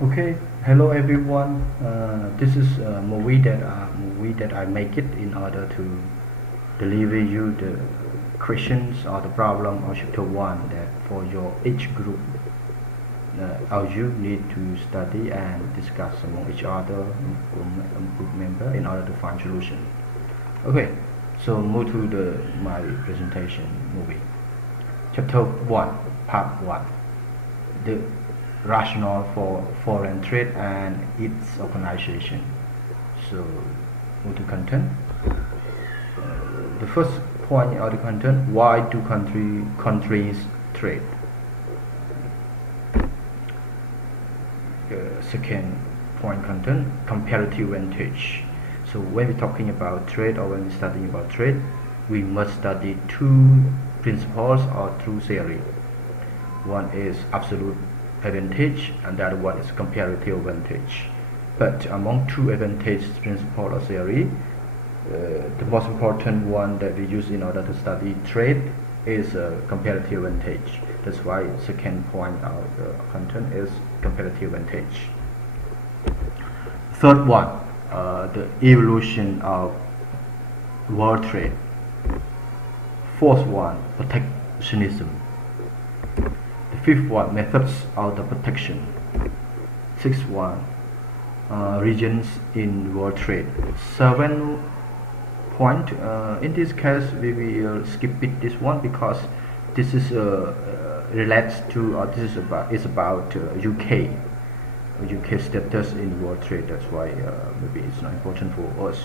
Okay, hello everyone. This is a movie that I make it in order to deliver you the questions or the problem of chapter one that for your age group, how you need to study and discuss among each other group member in order to find solution. Okay, so move to the my presentation movie. Chapter one, part one. The rationale for foreign trade and its organization. So, move to content. The first point of the content: why do countries trade? Second point content: comparative advantage. So, when we're talking about trade or when we're studying about trade, we must study two principles or two theory. One is absolute advantage and the other one is comparative advantage. But among two advantage principle or theory, the most important one that we use in order to study trade is comparative advantage. That's why second point of the content is comparative advantage. Third one, the evolution of world trade. Fourth one, protectionism. The fifth one, methods of the protection. Sixth one, regions in world trade. 7 point. In this case, we will skip it this one because this is relates to this is about UK status in world trade. That's why maybe it's not important for us.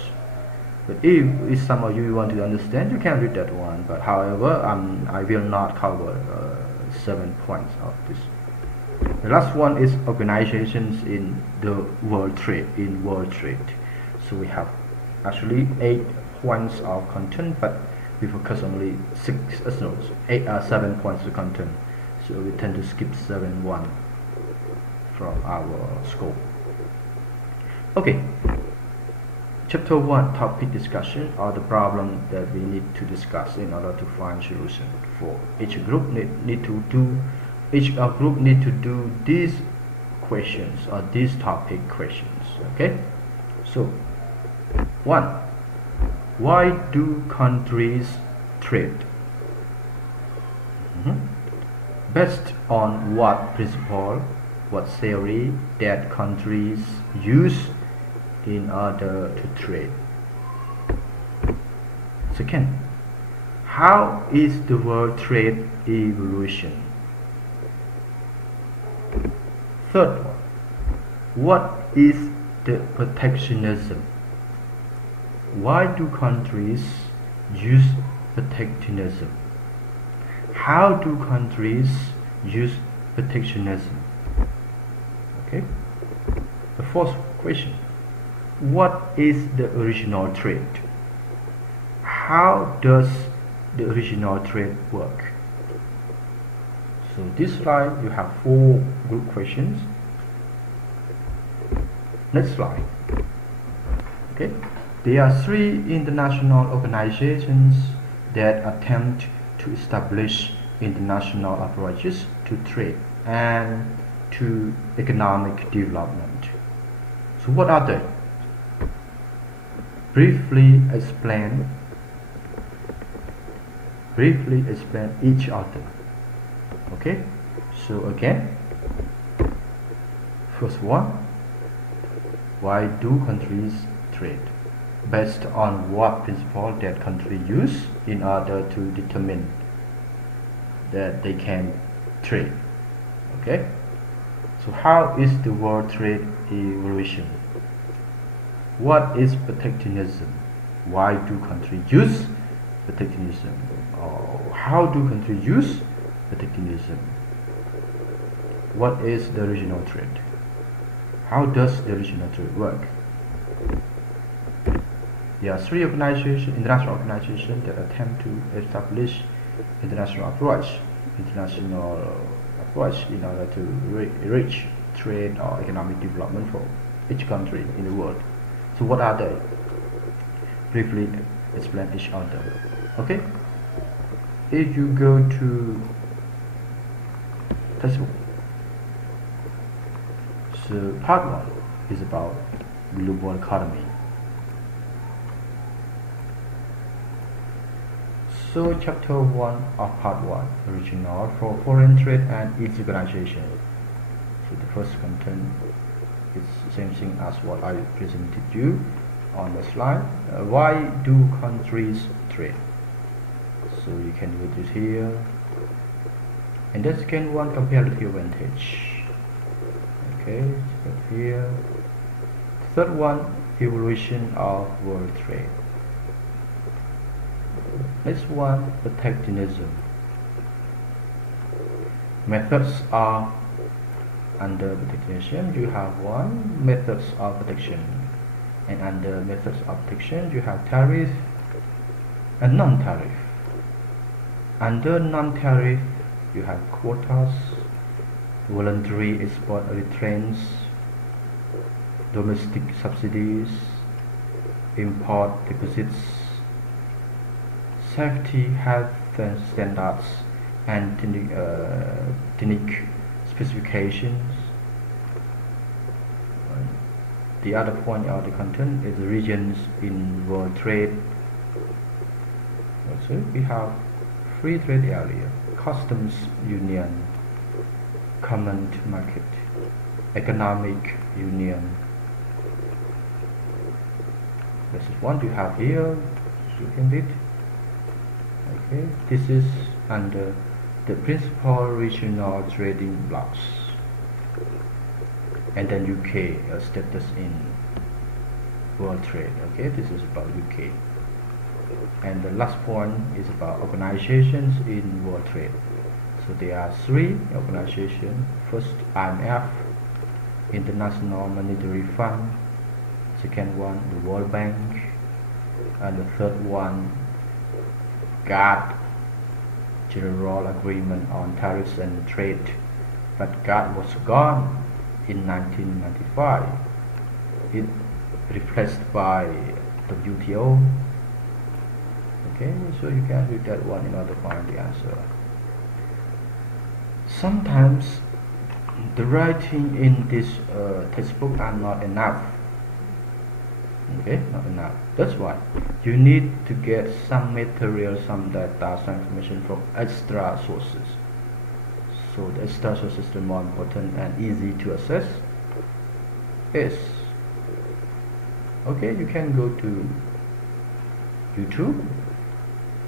But if some of you want to understand, you can read that one. But however, I will not cover 7 points of this. The last one is organizations in the world trade. So we have actually 8 points of content, but we focus only 7 points of content. So we tend to skip 7.1 from our scope. Okay. Chapter 1, topic discussion, or the problem that we need to discuss in order to find solution. For each group each group need to do these questions or these topic questions. Okay. So 1. Why do countries trade? Based on what principle, what theory that countries use in order to trade? Second, how is the world trade evolution? Third one, what is the protectionism? Why do countries use protectionism? How do countries use protectionism? Okay. The fourth question, what is the original trade? How does the original trade work? So this slide you have 4 group questions. Next slide. Okay. There are 3 international organizations that attempt to establish international approaches to trade and to economic development. So what are they? Briefly explain each other. Okay, so again, first one, why do countries trade? Based on what principle that country use in order to determine that they can trade. Okay, so how is the world trade evolution? What is protectionism? Why do countries use protectionism? Or how do countries use protectionism? What is the regional trade? How does the regional trade work? There are 3 international organizations that attempt to establish international approach in order to reach trade or economic development for each country in the world. So what are they? Briefly explain each other. Okay. If you go to textbook, So part 1 is about global economy. So chapter 1 of part 1, Rationale for foreign trade and its organization. So the first content is the same thing as what I presented you on the slide. Why do countries trade? So you can do it here. And the second one, comparative advantage. Okay, so here. Third one, evolution of world trade. Next one, protectionism. Methods are under protection. You have one, methods of protection, and under methods of protection you have tariff and non-tariff. Under non-tariff you have quotas, voluntary export restraints, domestic subsidies, import deposits, safety, health standards, and technique specifications. The other point of the content is regions in world trade. So we have free trade area, customs union, common market, economic union. This is what you have here. You can read. Okay, this is under the principal regional trading blocks, and then UK status in world trade. Okay, this is about UK. And the last point is about organizations in world trade. So there are 3 organizations. First, IMF, International Monetary Fund. Second one, the World Bank. And the third one, GATT, General Agreement on Tariffs and Trade. But GATT was gone in 1995. It replaced by WTO. Okay, so you can read that one in order to find the answer. Sometimes the writing in this textbook are not enough. Okay, not enough. That's why you need to get some material, some data, some information from extra sources. So the extra sources are more important and easy to access. Yes. Okay, you can go to YouTube,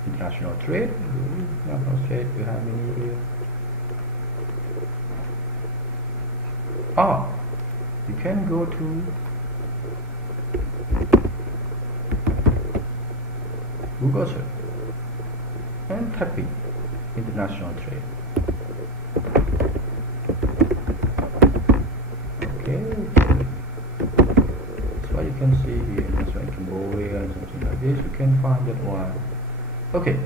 international trade. International trade, you have any here? You can go to Google search and type in international trade. Okay, that's what you can see here. That's why Cambodia and something like this. You can find that one. Okay,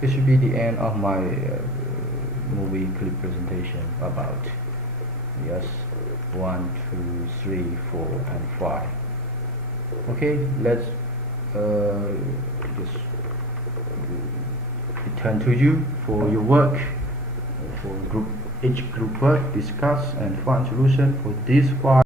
this should be the end of my movie clip presentation about 1, 2, 3, 4, and 5. Okay, let's just return to you for your work, for each group work, discuss and find solution for these 5